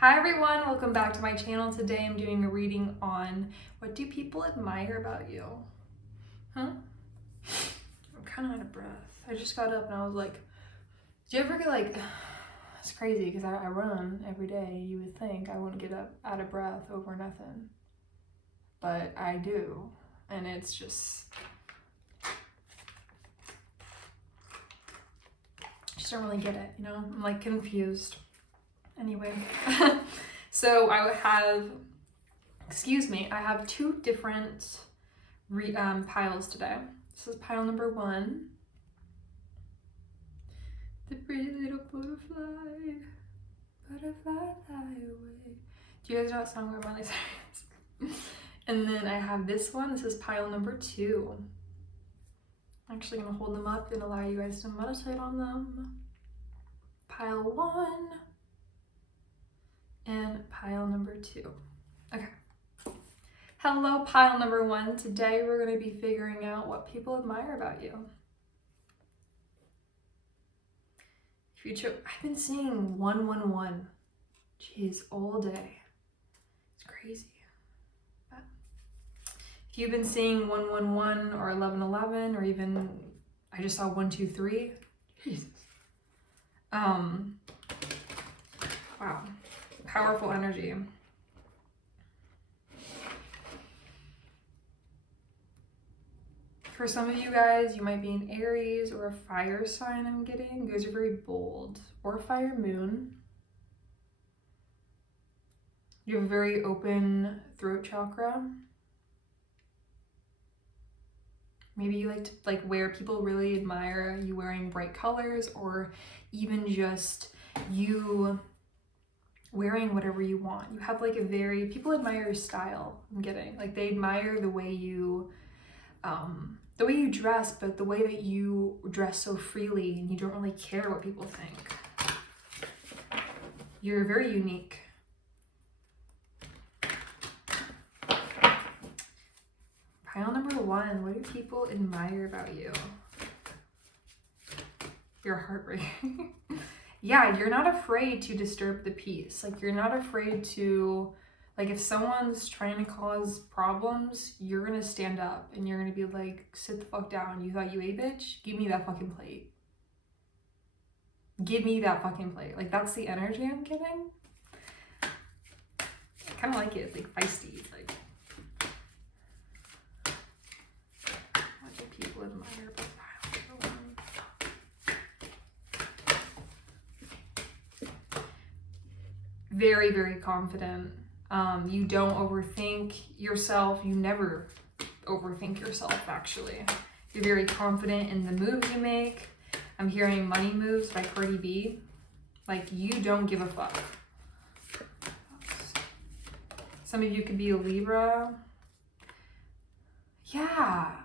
Hi everyone, welcome back to my channel. Today I'm doing a reading on what do people admire about you? I'm kind of out of breath. I just got up and I was like, do you ever get like, it's crazy because I run every day. You would think I wouldn't get up out of breath over nothing, but I do. And it's just don't really get it, you know? I'm like confused. Anyway, so I have two different piles today. This is pile number 1. The pretty little butterfly, butterfly fly away. Do you guys know that song by Miley Cyrus? And then I have this one. This is pile number 2. I'm actually gonna hold them up and allow you guys to meditate on them. Pile 1 and pile number 2. Okay. Hello, pile number 1. Today we're going to be figuring out what people admire about you. I've been seeing 111. Jeez, all day. It's crazy. But if you've been seeing 111 or 1111 or even I just saw 123. Jesus. Wow. Powerful energy. For some of you guys, you might be an Aries or a fire sign. I'm getting. You guys are very bold. Or fire moon. You have a very open throat chakra. Maybe you like where people really admire you wearing bright colors, or even just you wearing whatever you want. You have like people admire your style. I'm getting like they admire the way you dress, but the way that you dress so freely and you don't really care what people think. You're very unique. Pile number 1, what do people admire about you? Your heart rate. Yeah, you're not afraid to disturb the peace. Like, you're not afraid to, like, if someone's trying to cause problems, you're gonna stand up and you're gonna be like, sit the fuck down. You thought you ate, bitch? Give me that fucking plate. Give me that fucking plate. Like, that's the energy I'm getting. I kind of like it. It's like feisty. It's like, what do people admire about pile number 1? Very, very confident. You don't overthink yourself. You never overthink yourself, actually. You're very confident in the moves you make. I'm hearing Money Moves by Cardi B. Like, you don't give a fuck. Some of you could be a Libra. Yeah.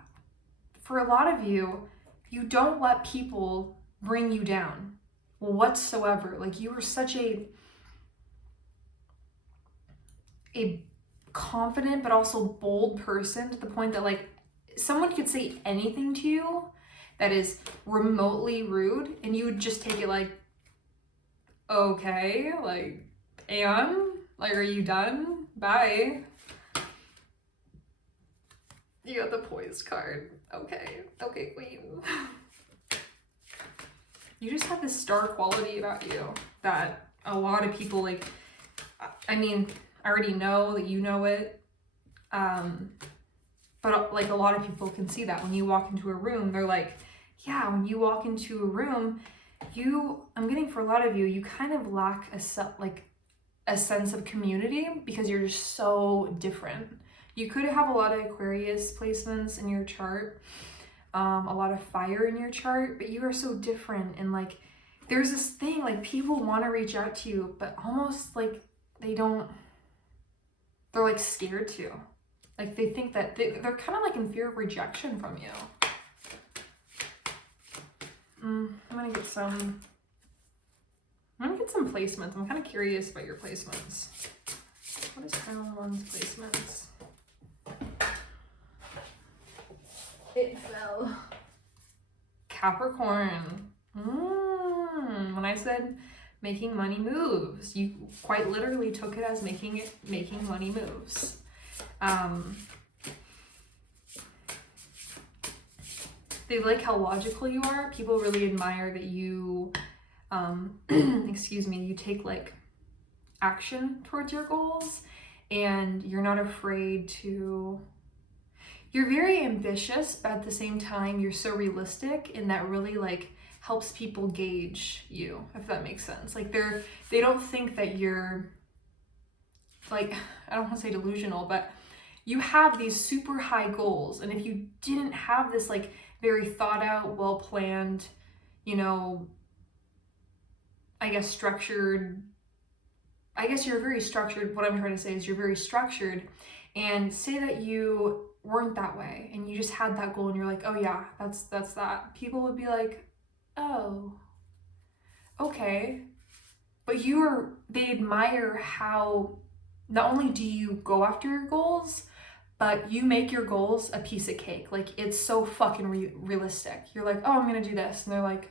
For a lot of you, you don't let people bring you down whatsoever. Like, you are such a confident but also bold person, to the point that like someone could say anything to you that is remotely rude and you would just take it like, okay, like, and like, are you done? Bye. You got the poised card. Okay queen. You just have this star quality about you that a lot of people, like, I mean, I already know that you know it, but like a lot of people can see that when you walk into a room. They're like, yeah, when you walk into a room, I'm getting for a lot of you, you kind of lack a sense of community because you're just so different. You could have a lot of Aquarius placements in your chart, a lot of fire in your chart, but you are so different. And like, there's this thing, like, people want to reach out to you, but almost like they're like scared to. Like, they think that they're kind of like in fear of rejection from you. I'm gonna get some placements. I'm kind of curious about your placements. What is pile 1's placements? It fell. Capricorn. When I said making money moves. You quite literally took it as making money moves. They like how logical you are. People really admire that you, excuse me, you take like action towards your goals, and you're not afraid to, you're very ambitious, but at the same time, you're so realistic, and that really like helps people gauge you, if that makes sense. Like they don't think that you're like, I don't want to say delusional, but you have these super high goals. And if you didn't have this like very thought out, well planned, you know, I guess structured, I guess you're very structured. What I'm trying to say is you're very structured, and say that you weren't that way and you just had that goal and you're like, oh yeah, that's that. People would be like, oh, okay. But they admire how not only do you go after your goals, but you make your goals a piece of cake. Like it's so fucking realistic. You're like, oh, I'm gonna do this. And they're like,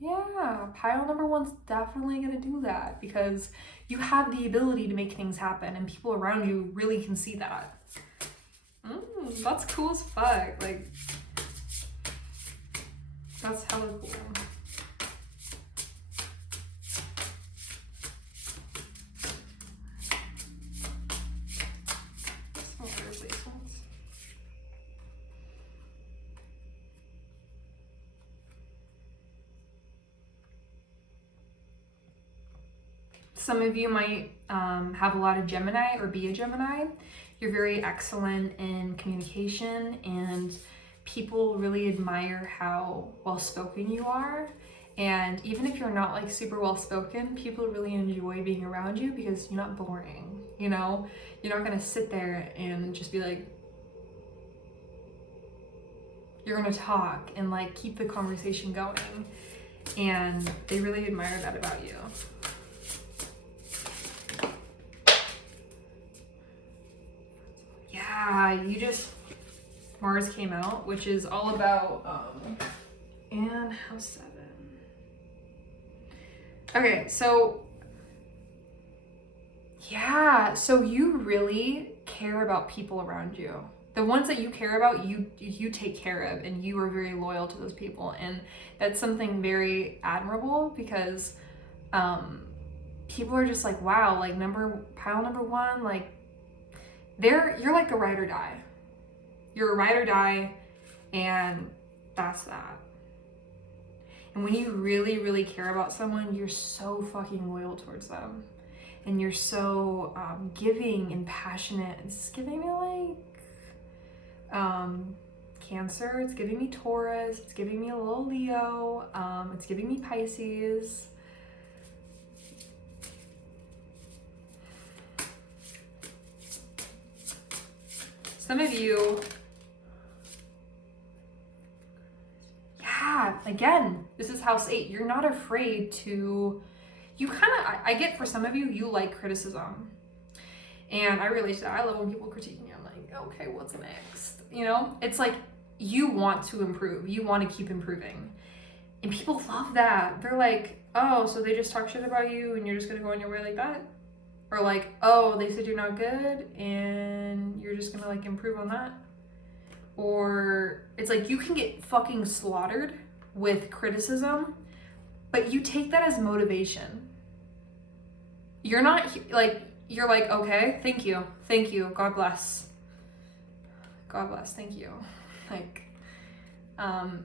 yeah, pile number one's definitely gonna do that, because you have the ability to make things happen and people around you really can see that. That's cool as fuck. Like, that's hella cool. Some other placements. Some of you might have a lot of Gemini or be a Gemini. You're very excellent in communication, and people really admire how well-spoken you are. And even if you're not like super well-spoken, people really enjoy being around you because you're not boring, you know? You're not gonna sit there and just be like, you're gonna talk and like keep the conversation going. And they really admire that about you. Yeah, Mars came out, which is all about, and house 7. Okay, so, yeah, so you really care about people around you. The ones that you care about, you take care of, and you are very loyal to those people. And that's something very admirable, because people are just like, wow, like pile number one, like, you're like a ride or die. You're a ride or die, and that's that. And when you really, really care about someone, you're so fucking loyal towards them. And you're so giving and passionate. It's giving me like Cancer, it's giving me Taurus, it's giving me a little Leo, it's giving me Pisces. Some of you, yeah, again, this is house 8. You're not afraid to, I get for some of you, you like criticism. And I relate to that. I love when people critique me. I'm like, okay, what's next? You know, it's like you want to improve. You want to keep improving. And people love that. They're like, oh, so they just talk shit about you and you're just going to go on your way like that? Or like, oh, they said you're not good and you're just gonna like improve on that. Or it's like you can get fucking slaughtered with criticism, but you take that as motivation. You're not like, you're like, okay, thank you, God bless, thank you. Like,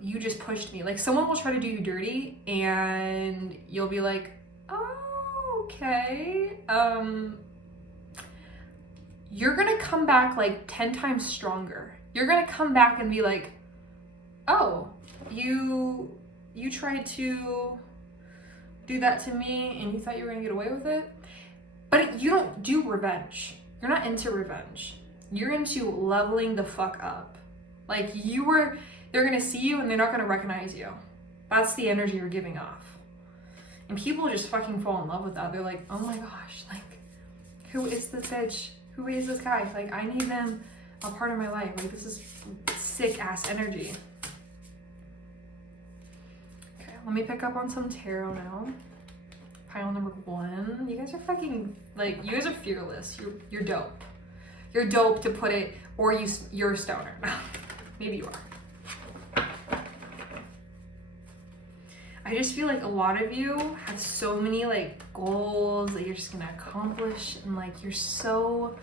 you just pushed me. Like someone will try to do you dirty and you'll be like, oh, okay, you're gonna come back like 10 times stronger. You're gonna come back and be like, oh, you tried to do that to me and you thought you were gonna get away with it? But you don't do revenge. You're not into revenge. You're into leveling the fuck up. Like they're gonna see you and they're not gonna recognize you. That's the energy you're giving off. And people just fucking fall in love with that. They're like, oh my gosh, like, who is this bitch? Who is this guy? Like, I need them a part of my life. Like, this is sick ass energy. Okay, let me pick up on some tarot now. Pile number 1. You guys are fucking, like, you guys are fearless. You're dope. You're dope, to put it, or you're a stoner. Maybe you are. I just feel like a lot of you have so many like goals that you're just gonna accomplish, and like you're so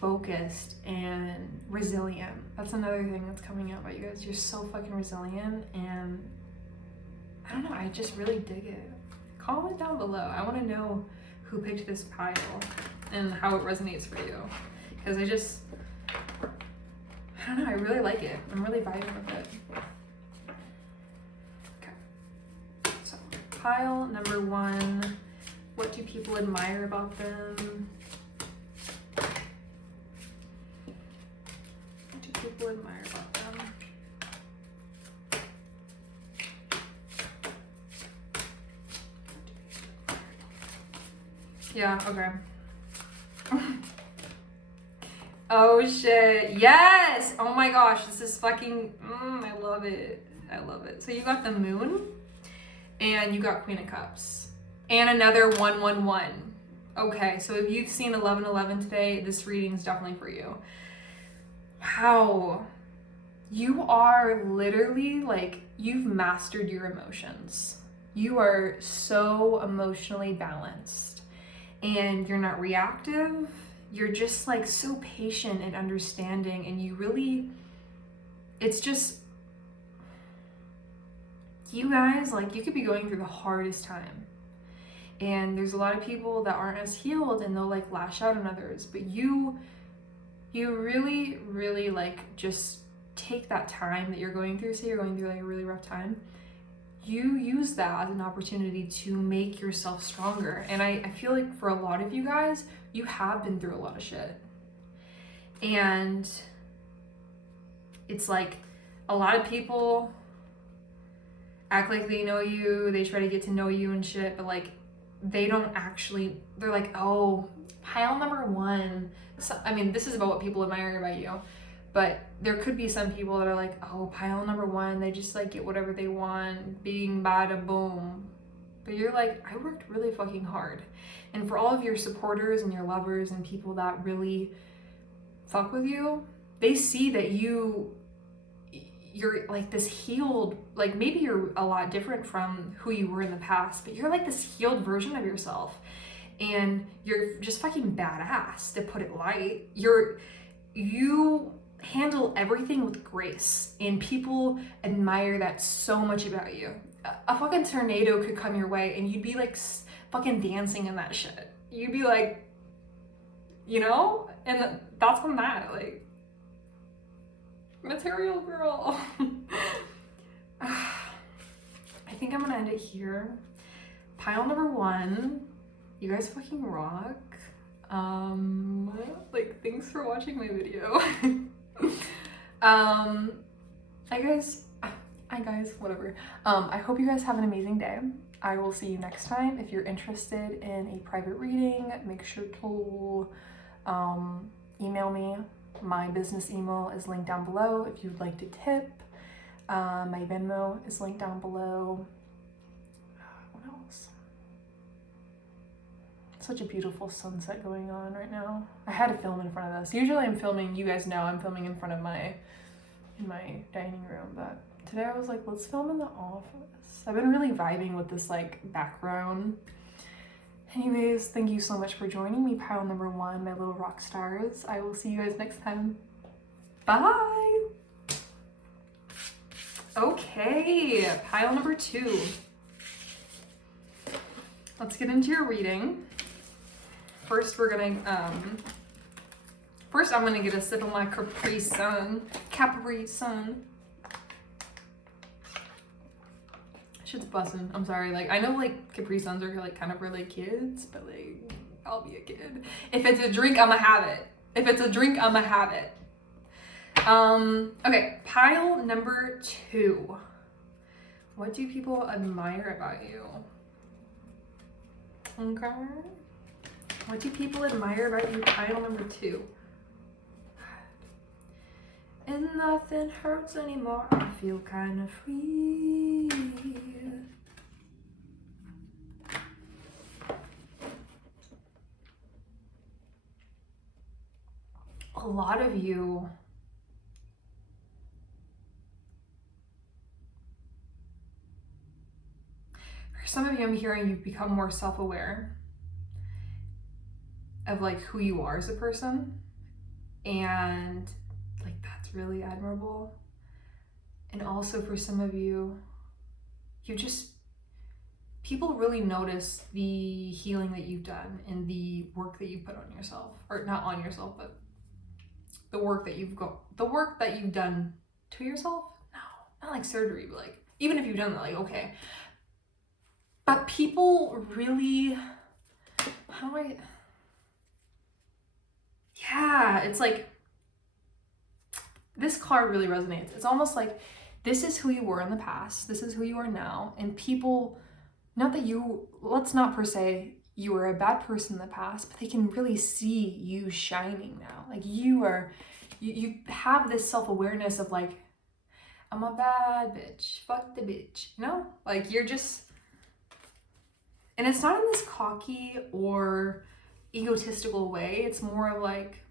focused and resilient. That's another thing that's coming out about you guys. You're so fucking resilient, and I don't know, I just really dig it. Comment down below. I want to know who picked this pile and how it resonates for you, because I don't know, I really like it. I'm really vibing with it. Okay, so pile number 1. What do people admire about them? What do people admire about them? Yeah, okay. Oh shit, yes! Oh my gosh, this is fucking, I love it. I love it. So you got the Moon, and you got Queen of Cups, and another 111. Okay, so if you've seen 1111 today, this reading is definitely for you. Wow. You are literally like, you've mastered your emotions. You are so emotionally balanced, and you're not reactive. You're just like so patient and understanding, and you really, it's just, you guys, like, you could be going through the hardest time, and there's a lot of people that aren't as healed, and they'll like lash out on others, but you really, really like just take that time that you're going through. Say you're going through like a really rough time, you use that as an opportunity to make yourself stronger. And I feel like for a lot of you guys, you have been through a lot of shit, and it's like a lot of people act like they know you, they try to get to know you and shit, but like they don't actually, they're like, oh, pile number 1. So, I mean, this is about what people admire about you, but there could be some people that are like, oh, pile number 1, they just like get whatever they want, being bada boom. But you're like, I worked really fucking hard. And for all of your supporters and your lovers and people that really fuck with you, they see that you're like this healed, like maybe you're a lot different from who you were in the past, but you're like this healed version of yourself. And you're just fucking badass, to put it light. You handle everything with grace, and people admire that so much about you. A fucking tornado could come your way, and you'd be like fucking dancing in that shit. You'd be like, you know? And that's from that, like, material girl. I think I'm gonna end it here. Pile number 1. You guys fucking rock. Like, thanks for watching my video. Hi guys, whatever. I hope you guys have an amazing day. I will see you next time. If you're interested in a private reading, make sure to email me. My business email is linked down below if you'd like to tip. My Venmo is linked down below. What else? Such a beautiful sunset going on right now. I had to film in front of this. Usually I'm filming, you guys know I'm filming in front of in my dining room, but today I was like, let's film in the office. I've been really vibing with this like background. Anyways, thank you so much for joining me, pile number 1, my little rock stars. I will see you guys next time. Bye! Okay, pile number 2. Let's get into your reading. First, we're gonna, first I'm gonna get a sip of my Capri Sun. Shit's bussin'. I'm sorry. Like, I know like Capri Suns are like kind of for like kids, but like, I'll be a kid. If it's a drink, I'ma have it. If it's a drink, I'ma have it. Okay, pile number 2. What do people admire about you? Okay. What do people admire about you? Pile number 2. And nothing hurts anymore. I feel kind of free. a lot of you, for some of you, I'm hearing you've become more self-aware of like who you are as a person, and like that's really admirable. And also for some of you, people really notice the healing that you've done and the work that you put on yourself, or not on yourself, but the work that you've done to yourself. No, not like surgery, but like, even if you've done that, like, okay. But people really, yeah, it's like, this card really resonates. It's almost like, this is who you were in the past, this is who you are now, and people, let's not per se, you were a bad person in the past, but they can really see you shining now. Like you have this self-awareness of like, I'm a bad bitch, fuck the bitch, you know? Like you're just, and it's not in this cocky or egotistical way. It's more of like,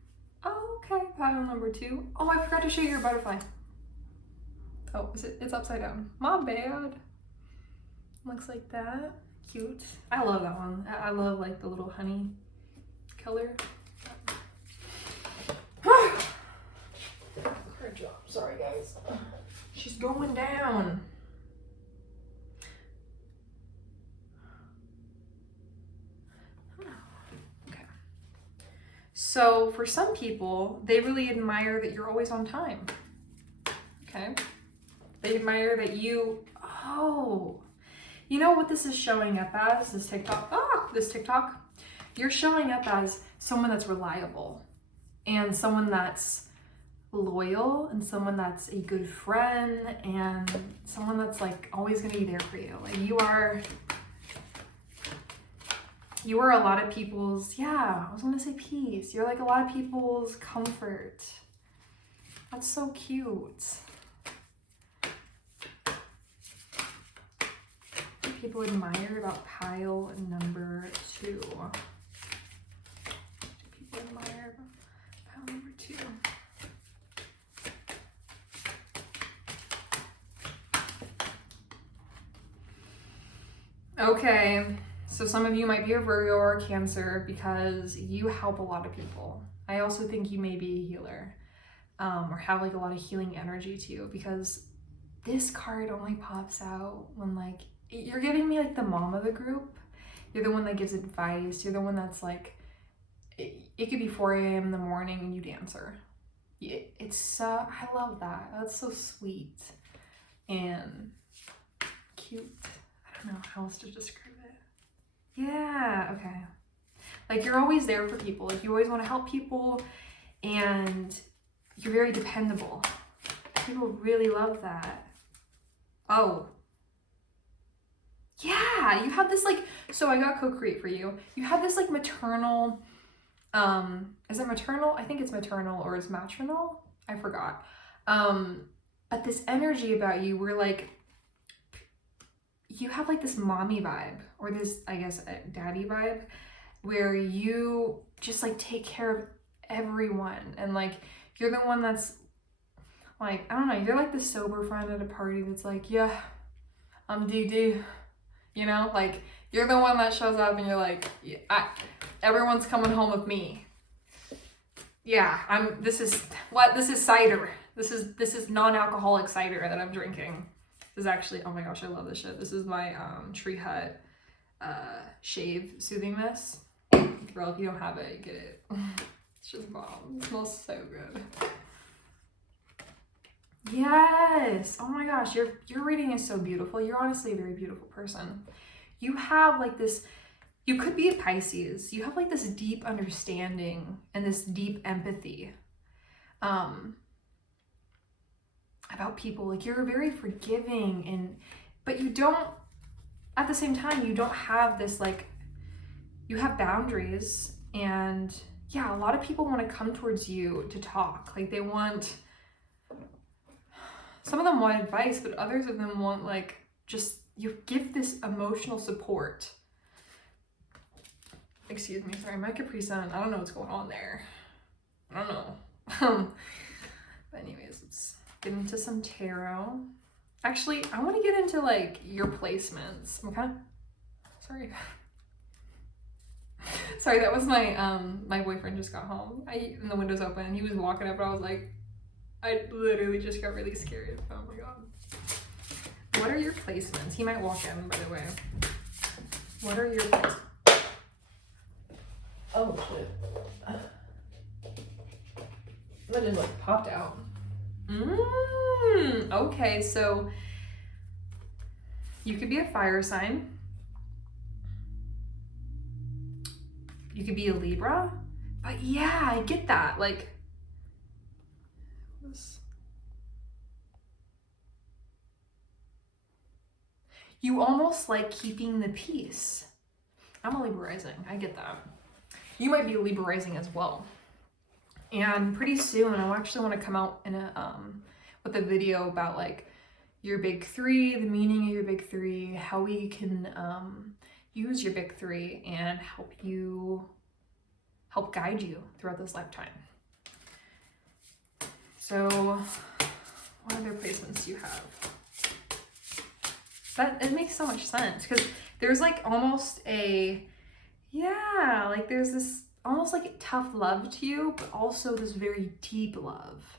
oh, okay, pile number 2. Oh, I forgot to show you your butterfly. Oh, it's upside down. My bad. Looks like that. Cute. I love that one. I love like the little honey color. Card drop. Sorry guys. She's going down. Okay. So for some people, they really admire that you're always on time. Okay. They admire that you know what this is showing up as, this TikTok, you're showing up as someone that's reliable and someone that's loyal and someone that's a good friend and someone that's like always gonna be there for you. Like you are a lot of people's, I was gonna say peace. You're like a lot of people's comfort. That's so cute. People admire about pile number 2. People admire about pile number 2. Okay, so some of you might be a Virgo or a Cancer because you help a lot of people. I also think you may be a healer, or have like a lot of healing energy to you, because this card only pops out when like, you're giving me like the mom of the group. You're the one that gives advice. You're the one that's like, it could be 4 a.m. in the morning and you'd answer. It's I love that. That's so sweet and cute. I don't know how else to describe it. Yeah, okay. Like you're always there for people. Like you always want to help people and you're very dependable. People really love that. Oh. Yeah, you have this like, so I got co-create for you. You have this like maternal, is it maternal? I think it's maternal or it's maternal. I forgot. But this energy about you where like, you have like this mommy vibe or this, I guess, daddy vibe where you just like take care of everyone. And like, you're the one that's like, I don't know, you're like the sober friend at a party that's like, yeah, I'm DD. You know, like you're the one that shows up and you're like, everyone's coming home with me. Yeah, this is cider. This is non-alcoholic cider that I'm drinking. This is actually, oh my gosh, I love this shit. This is my Tree Hut shave soothing mist. Girl, if you don't have it, get it. It's just bomb. It smells so good. Yes. Oh my gosh, your reading is so beautiful. You're honestly a very beautiful person. You have like this, you could be a Pisces. You have like this deep understanding and this deep empathy about people. Like you're very forgiving but you don't, at the same time, you don't have this like, you have boundaries and yeah, a lot of people want to come towards you to talk. Like they want, some of them want advice, but others of them want like, just, you give this emotional support. Excuse me, sorry, my Capri Sun, I don't know what's going on there. I don't know. But anyways, let's get into some tarot. Actually, I want to get into like your placements. Okay. Sorry. Sorry, that was my my boyfriend just got home. And the window's open. He was walking up, and I was like, I literally just got really scared. Oh my god. What are your placements? He might walk in, by the way. What are your placements? Oh shit. That just like popped out. Okay, so you could be a fire sign. You could be a Libra. But yeah, I get that. Like, you almost like keeping the peace. I'm a Libra rising. I get that. You might be a Libra rising as well. And pretty soon, I actually want to come out in a with a video about like your big three, the meaning of your big three, how we can use your big three and help guide you throughout this lifetime. So, what other placements do you have? That it makes so much sense because there's like almost like there's this almost like a tough love to you, but also this very deep love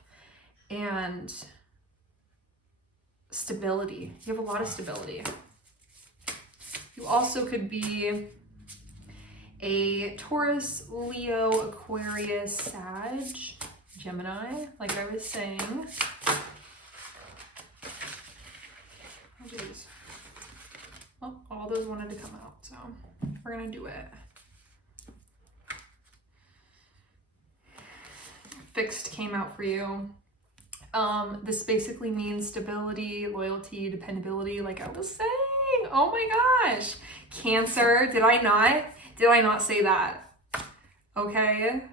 and stability. You have a lot of stability. You also could be a Taurus, Leo, Aquarius, Sag, Gemini, like I was saying. Oh, geez. Well, all those wanted to come out, so we're gonna do it. Fixed came out for you. This basically means stability, loyalty, dependability, like I was saying. Oh my gosh. Cancer, did I not say that? Okay.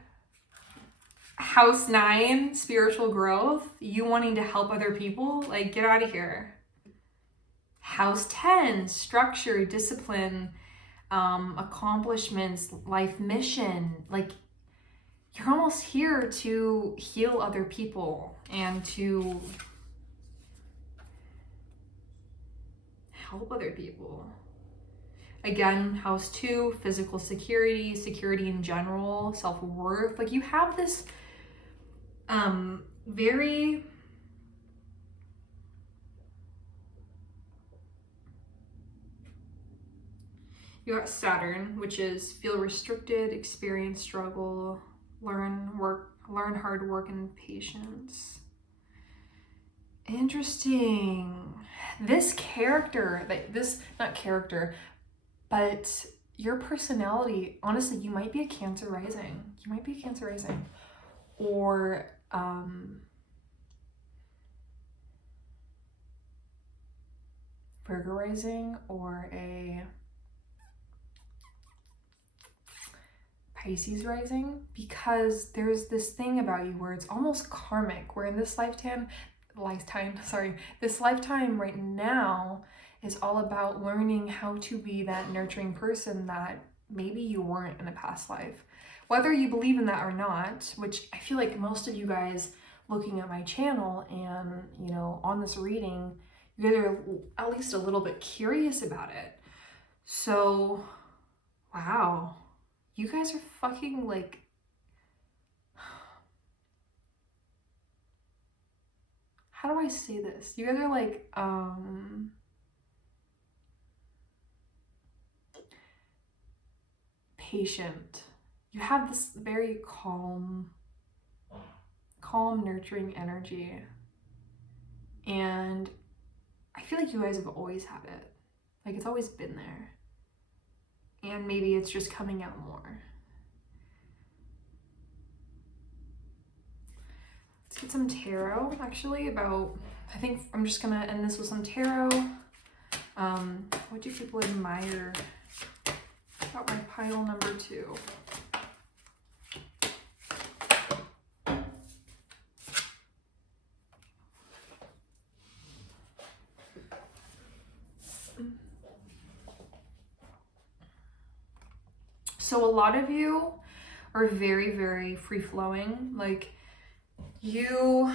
House 9, spiritual growth, you wanting to help other people, like get out of here. House 10, structure, discipline, accomplishments, life mission, like you're almost here to heal other people and to help other people. Again, house 2, physical security, security in general, self-worth. Like you have this very you got Saturn, which is feel restricted, experience struggle, learn hard work and patience. Interesting. This character, but your personality, honestly, you might be a Cancer rising. Or Virgo rising, or a Pisces rising, because there's this thing about you where it's almost karmic, where in this lifetime right now is all about learning how to be that nurturing person that maybe you weren't in a past life. Whether you believe in that or not, which I feel like most of you guys looking at my channel and, you know, on this reading, you guys are at least a little bit curious about it. So, wow. You guys are fucking like, how do I say this? You guys are like, patient. You have this very calm, nurturing energy. And I feel like you guys have always had it. Like it's always been there. And maybe it's just coming out more. Let's get some tarot, actually, about, I think I'm just gonna end this with some tarot. What do people admire about my pile number 2? So a lot of you are very, very free-flowing. Like you're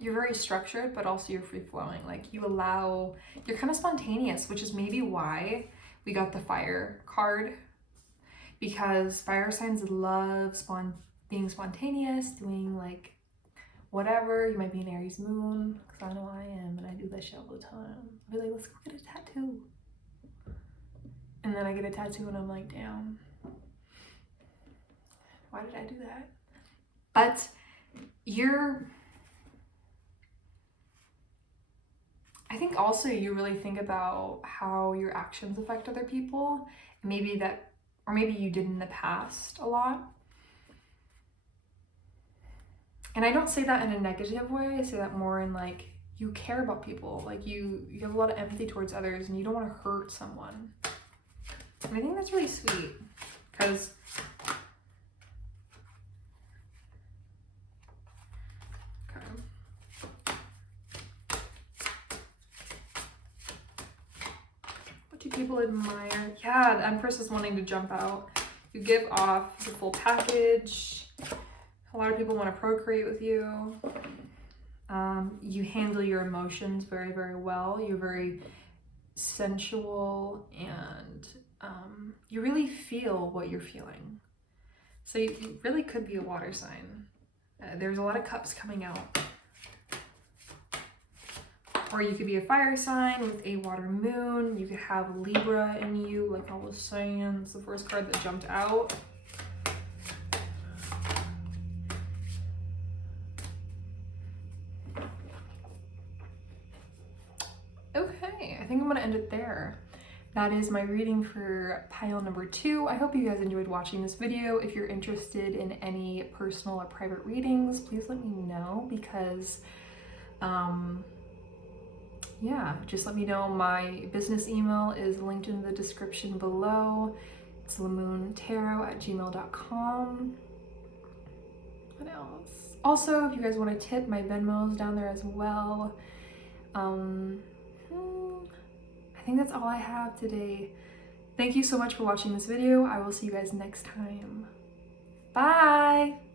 very structured, but also you're free flowing. Like you're kind of spontaneous, which is maybe why we got the fire card, because fire signs love being spontaneous, doing like whatever. You might be an Aries moon, because I know I am, and I do that shit all the time. I'll be like, let's go get a tattoo. And then I get a tattoo and I'm like, damn, why did I do that? But I think also you really think about how your actions affect other people. Maybe you did in the past a lot. And I don't say that in a negative way. I say that more in like, you care about people. Like you have a lot of empathy towards others and you don't want to hurt someone. And I think that's really sweet, because what do people admire? Yeah, the Empress is wanting to jump out. You give off the full package. A lot of people want to procreate with you. You handle your emotions very, very well. You're very sensual, and you really feel what you're feeling. So you really could be a water sign. There's a lot of cups coming out. Or you could be a fire sign with a water moon. You could have Libra in you, like I was saying. It's the first card that jumped out. Okay, I think I'm gonna end it there. That is my reading for pile number 2. I hope you guys enjoyed watching this video. If you're interested in any personal or private readings, please let me know, because yeah, just let me know. My business email is linked in the description below. It's lamoontarot@gmail.com. What else? Also, if you guys want to tip, my Venmo is down there as well. I think that's all I have today. Thank you so much for watching this video. I will see you guys next time. Bye!